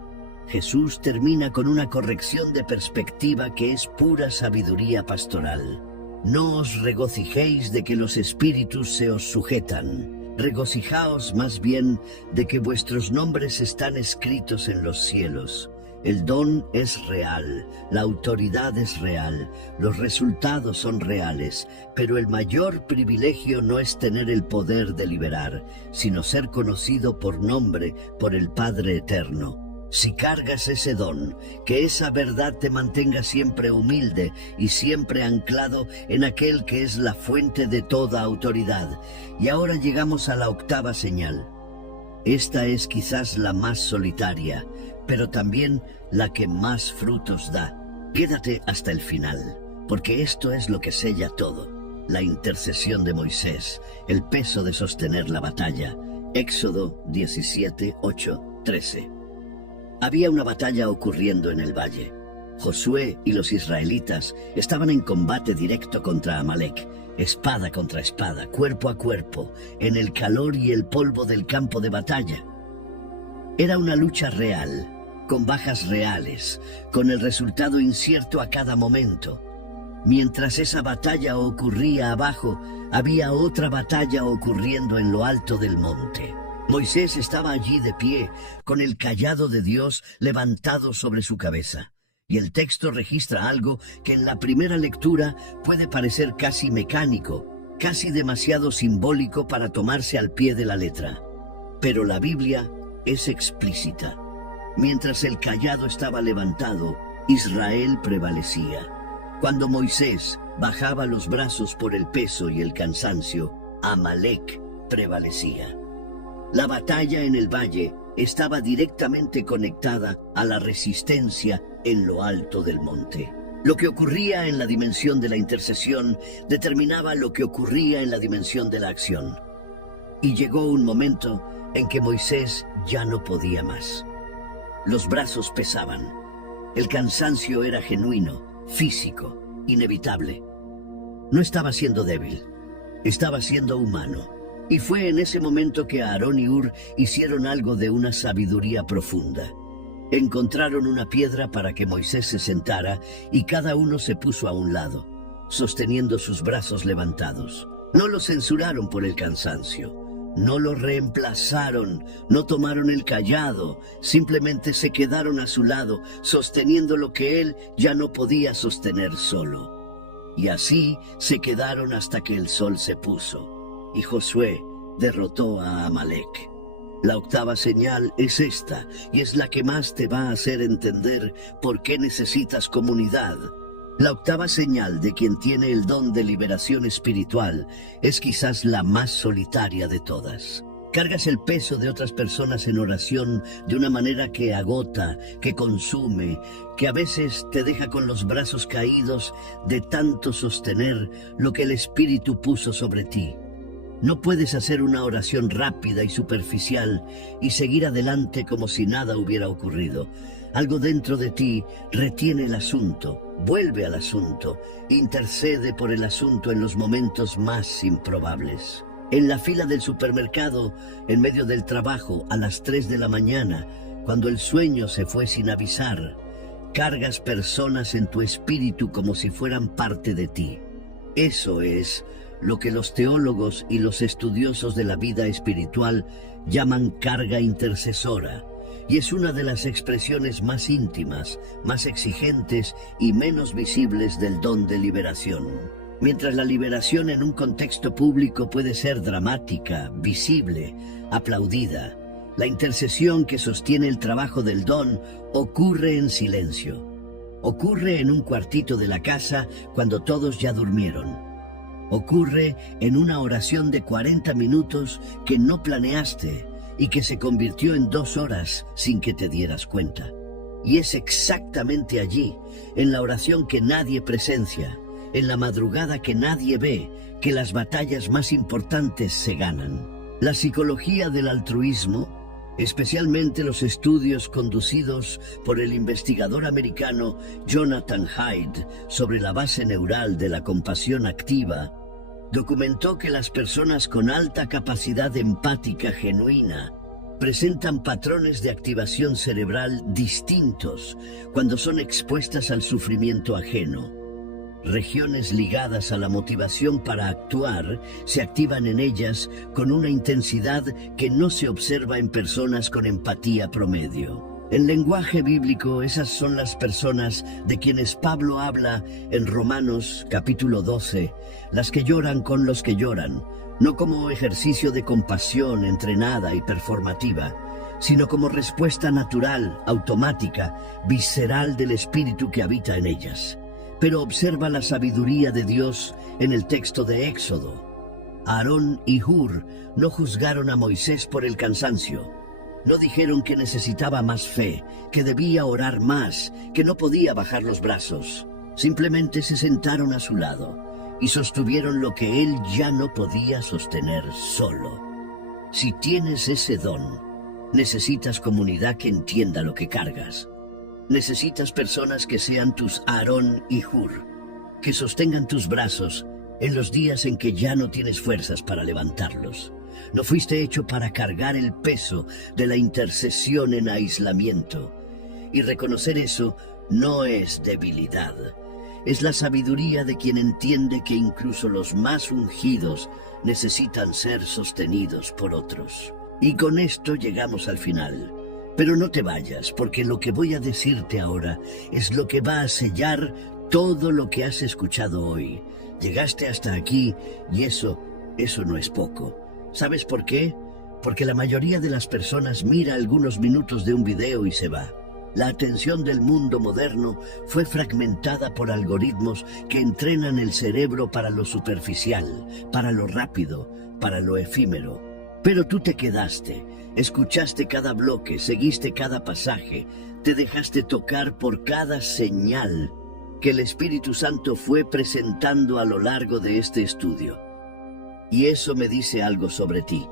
Jesús termina con una corrección de perspectiva que es pura sabiduría pastoral. No os regocijéis de que los espíritus se os sujetan. Regocijaos más bien de que vuestros nombres están escritos en los cielos. El don es real, la autoridad es real, los resultados son reales, pero el mayor privilegio no es tener el poder de liberar, sino ser conocido por nombre por el Padre Eterno. Si cargas ese don, que esa verdad te mantenga siempre humilde y siempre anclado en aquel que es la fuente de toda autoridad. Y ahora llegamos a la octava señal. Esta es quizás la más solitaria, pero también la que más frutos da. Quédate hasta el final, porque esto es lo que sella todo. La intercesión de Moisés, el peso de sostener la batalla. Éxodo 17, 8, 13. Había una batalla ocurriendo en el valle. Josué y los israelitas estaban en combate directo contra Amalek, espada contra espada, cuerpo a cuerpo, en el calor y el polvo del campo de batalla. Era una lucha real, con bajas reales, con el resultado incierto a cada momento. Mientras esa batalla ocurría abajo, había otra batalla ocurriendo en lo alto del monte. Moisés estaba allí de pie, con el cayado de Dios levantado sobre su cabeza. Y el texto registra algo que en la primera lectura puede parecer casi mecánico, casi demasiado simbólico para tomarse al pie de la letra. Pero la Biblia es explícita. Mientras el cayado estaba levantado, Israel prevalecía. Cuando Moisés bajaba los brazos por el peso y el cansancio, Amalek prevalecía. La batalla en el valle estaba directamente conectada a la resistencia en lo alto del monte. Lo que ocurría en la dimensión de la intercesión determinaba lo que ocurría en la dimensión de la acción. Y llegó un momento en que Moisés ya no podía más. Los brazos pesaban. El cansancio era genuino, físico, inevitable. No estaba siendo débil, estaba siendo humano. Y fue en ese momento que Aarón y Hur hicieron algo de una sabiduría profunda. Encontraron una piedra para que Moisés se sentara y cada uno se puso a un lado, sosteniendo sus brazos levantados. No lo censuraron por el cansancio, no lo reemplazaron, no tomaron el cayado, simplemente se quedaron a su lado, sosteniendo lo que él ya no podía sostener solo. Y así se quedaron hasta que el sol se puso. Y Josué derrotó a Amalek. La octava señal es esta, y es la que más te va a hacer entender por qué necesitas comunidad. La octava señal de quien tiene el don de liberación espiritual es quizás la más solitaria de todas. Cargas el peso de otras personas en oración de una manera que agota, que consume, que a veces te deja con los brazos caídos de tanto sostener lo que el Espíritu puso sobre ti. No puedes hacer una oración rápida y superficial y seguir adelante como si nada hubiera ocurrido. Algo dentro de ti retiene el asunto, vuelve al asunto, intercede por el asunto en los momentos más improbables. En la fila del supermercado, en medio del trabajo, a las 3 de la mañana, cuando el sueño se fue sin avisar, cargas personas en tu espíritu como si fueran parte de ti. Eso es lo que los teólogos y los estudiosos de la vida espiritual llaman carga intercesora, y es una de las expresiones más íntimas, más exigentes y menos visibles del don de liberación. Mientras la liberación en un contexto público puede ser dramática, visible, aplaudida, la intercesión que sostiene el trabajo del don ocurre en silencio. Ocurre en un cuartito de la casa cuando todos ya durmieron. Ocurre en una oración de 40 minutos que no planeaste y que se convirtió en 2 horas sin que te dieras cuenta. Y es exactamente allí, en la oración que nadie presencia, en la madrugada que nadie ve, que las batallas más importantes se ganan. La psicología del altruismo, especialmente los estudios conducidos por el investigador americano Jonathan Haidt sobre la base neural de la compasión activa, documentó que las personas con alta capacidad empática genuina presentan patrones de activación cerebral distintos cuando son expuestas al sufrimiento ajeno. Regiones ligadas a la motivación para actuar se activan en ellas con una intensidad que no se observa en personas con empatía promedio. En lenguaje bíblico, esas son las personas de quienes Pablo habla en Romanos capítulo 12, las que lloran con los que lloran, no como ejercicio de compasión entrenada y performativa, sino como respuesta natural, automática, visceral del espíritu que habita en ellas. Pero observa la sabiduría de Dios en el texto de Éxodo. Aarón y Hur no juzgaron a Moisés por el cansancio. No dijeron que necesitaba más fe, que debía orar más, que no podía bajar los brazos. Simplemente se sentaron a su lado y sostuvieron lo que él ya no podía sostener solo. Si tienes ese don, necesitas comunidad que entienda lo que cargas. Necesitas personas que sean tus Aarón y Hur, que sostengan tus brazos en los días en que ya no tienes fuerzas para levantarlos. No fuiste hecho para cargar el peso de la intercesión en aislamiento. Y reconocer eso no es debilidad. Es la sabiduría de quien entiende que incluso los más ungidos necesitan ser sostenidos por otros. Y con esto llegamos al final. Pero no te vayas, porque lo que voy a decirte ahora es lo que va a sellar todo lo que has escuchado hoy. Llegaste hasta aquí y eso no es poco. ¿Sabes por qué? Porque la mayoría de las personas mira algunos minutos de un video y se va. La atención del mundo moderno fue fragmentada por algoritmos que entrenan el cerebro para lo superficial, para lo rápido, para lo efímero. Pero tú te quedaste, escuchaste cada bloque, seguiste cada pasaje, te dejaste tocar por cada señal que el Espíritu Santo fue presentando a lo largo de este estudio. Y eso me dice algo sobre ti.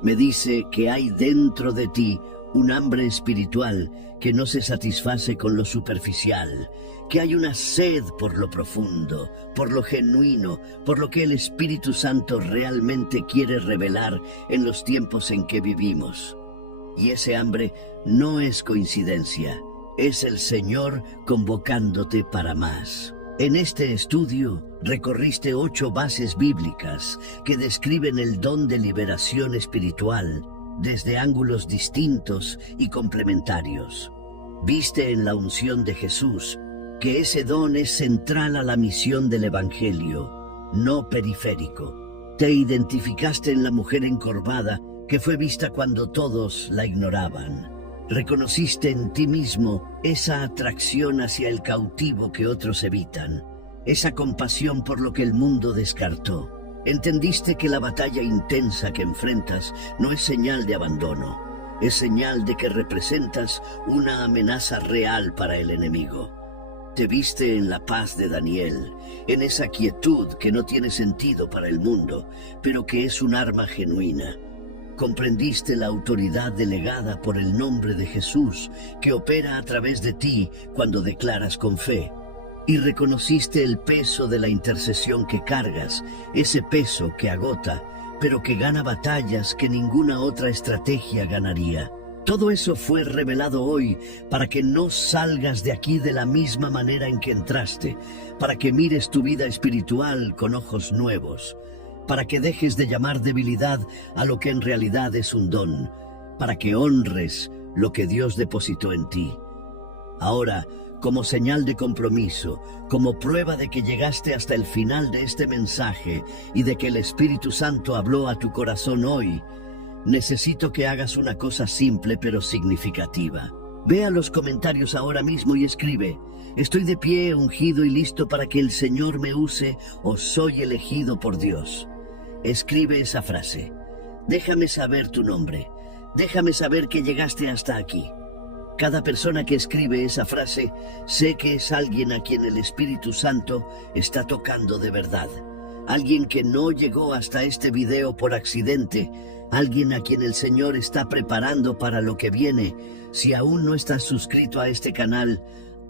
Me dice que hay dentro de ti un hambre espiritual que no se satisface con lo superficial, que hay una sed por lo profundo, por lo genuino, por lo que el Espíritu Santo realmente quiere revelar en los tiempos en que vivimos. Y ese hambre no es coincidencia, es el Señor convocándote para más. En este estudio recorriste 8 bases bíblicas que describen el don de liberación espiritual desde ángulos distintos y complementarios. Viste en la unción de Jesús que ese don es central a la misión del Evangelio, no periférico. Te identificaste en la mujer encorvada que fue vista cuando todos la ignoraban. Reconociste en ti mismo esa atracción hacia el cautivo que otros evitan, esa compasión por lo que el mundo descartó. Entendiste que la batalla intensa que enfrentas no es señal de abandono, es señal de que representas una amenaza real para el enemigo. Te viste en la paz de Daniel, en esa quietud que no tiene sentido para el mundo, pero que es un arma genuina. Comprendiste la autoridad delegada por el nombre de Jesús que opera a través de ti cuando declaras con fe. Y reconociste el peso de la intercesión que cargas, ese peso que agota, pero que gana batallas que ninguna otra estrategia ganaría. Todo eso fue revelado hoy para que no salgas de aquí de la misma manera en que entraste, para que mires tu vida espiritual con ojos nuevos, para que dejes de llamar debilidad a lo que en realidad es un don, para que honres lo que Dios depositó en ti. Ahora, como señal de compromiso, como prueba de que llegaste hasta el final de este mensaje y de que el Espíritu Santo habló a tu corazón hoy, necesito que hagas una cosa simple pero significativa. Ve a los comentarios ahora mismo y escribe: estoy de pie, ungido y listo para que el Señor me use, o soy elegido por Dios. Escribe esa frase. Déjame saber tu nombre. Déjame saber que llegaste hasta aquí. Cada persona que escribe esa frase, sé que es alguien a quien el Espíritu Santo está tocando de verdad. Alguien que no llegó hasta este video por accidente. Alguien a quien el Señor está preparando para lo que viene. Si aún no estás suscrito a este canal,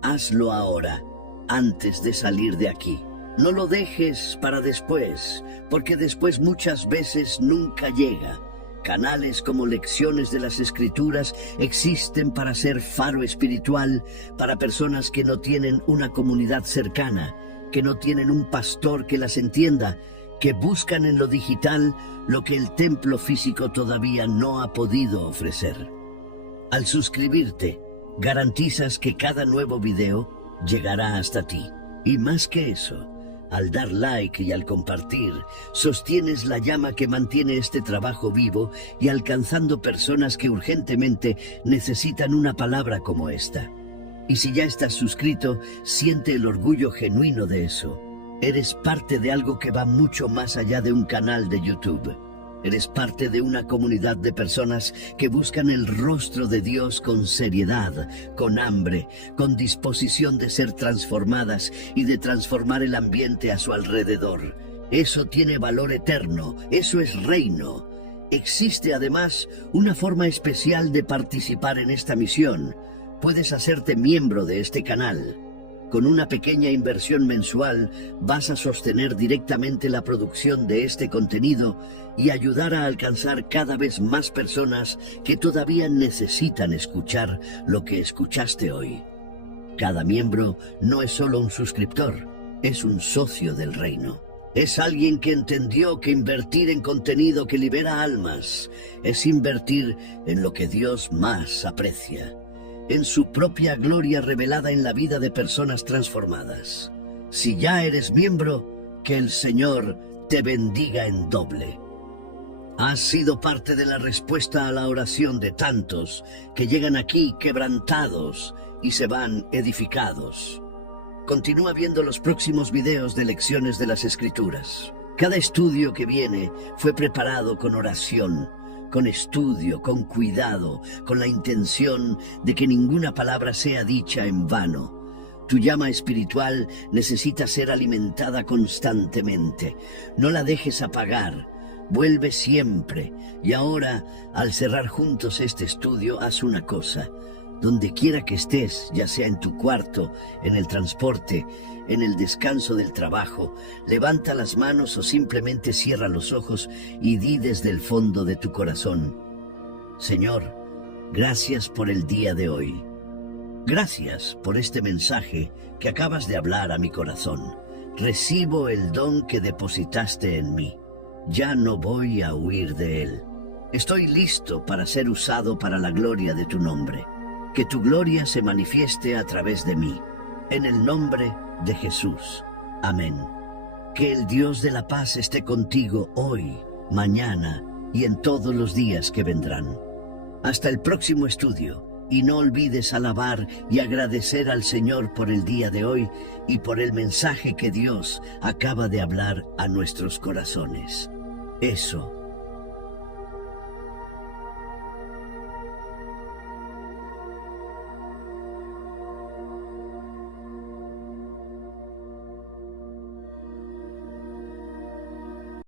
hazlo ahora, antes de salir de aquí. No lo dejes para después, porque después muchas veces nunca llega. Canales como Lecciones de las Escrituras existen para ser faro espiritual para personas que no tienen una comunidad cercana, que no tienen un pastor que las entienda, que buscan en lo digital lo que el templo físico todavía no ha podido ofrecer. Al suscribirte, garantizas que cada nuevo video llegará hasta ti. Y más que eso, al dar like y al compartir, sostienes la llama que mantiene este trabajo vivo y alcanzando personas que urgentemente necesitan una palabra como esta. Y si ya estás suscrito, siente el orgullo genuino de eso. Eres parte de algo que va mucho más allá de un canal de YouTube. Eres parte de una comunidad de personas que buscan el rostro de Dios con seriedad, con hambre, con disposición de ser transformadas y de transformar el ambiente a su alrededor. Eso tiene valor eterno, eso es reino. Existe además una forma especial de participar en esta misión. Puedes hacerte miembro de este canal. Con una pequeña inversión mensual vas a sostener directamente la producción de este contenido y ayudar a alcanzar cada vez más personas que todavía necesitan escuchar lo que escuchaste hoy. Cada miembro no es solo un suscriptor, es un socio del reino. Es alguien que entendió que invertir en contenido que libera almas es invertir en lo que Dios más aprecia, en su propia gloria revelada en la vida de personas transformadas. Si ya eres miembro, que el Señor te bendiga en doble. Has sido parte de la respuesta a la oración de tantos que llegan aquí quebrantados y se van edificados. Continúa viendo los próximos videos de lecciones de las Escrituras. Cada estudio que viene fue preparado con oración, con estudio, con cuidado, con la intención de que ninguna palabra sea dicha en vano. Tu llama espiritual necesita ser alimentada constantemente. No la dejes apagar. Vuelve siempre. Y ahora, al cerrar juntos este estudio, haz una cosa. Donde quiera que estés, ya sea en tu cuarto, en el transporte, en el descanso del trabajo, levanta las manos o simplemente cierra los ojos y di desde el fondo de tu corazón: Señor, gracias por el día de hoy. Gracias por este mensaje que acabas de hablar a mi corazón. Recibo el don que depositaste en mí. Ya no voy a huir de él. Estoy listo para ser usado para la gloria de tu nombre. Que tu gloria se manifieste a través de mí. En el nombre de Jesús. Amén. Que el Dios de la paz esté contigo hoy, mañana y en todos los días que vendrán. Hasta el próximo estudio. Y no olvides alabar y agradecer al Señor por el día de hoy y por el mensaje que Dios acaba de hablar a nuestros corazones. Eso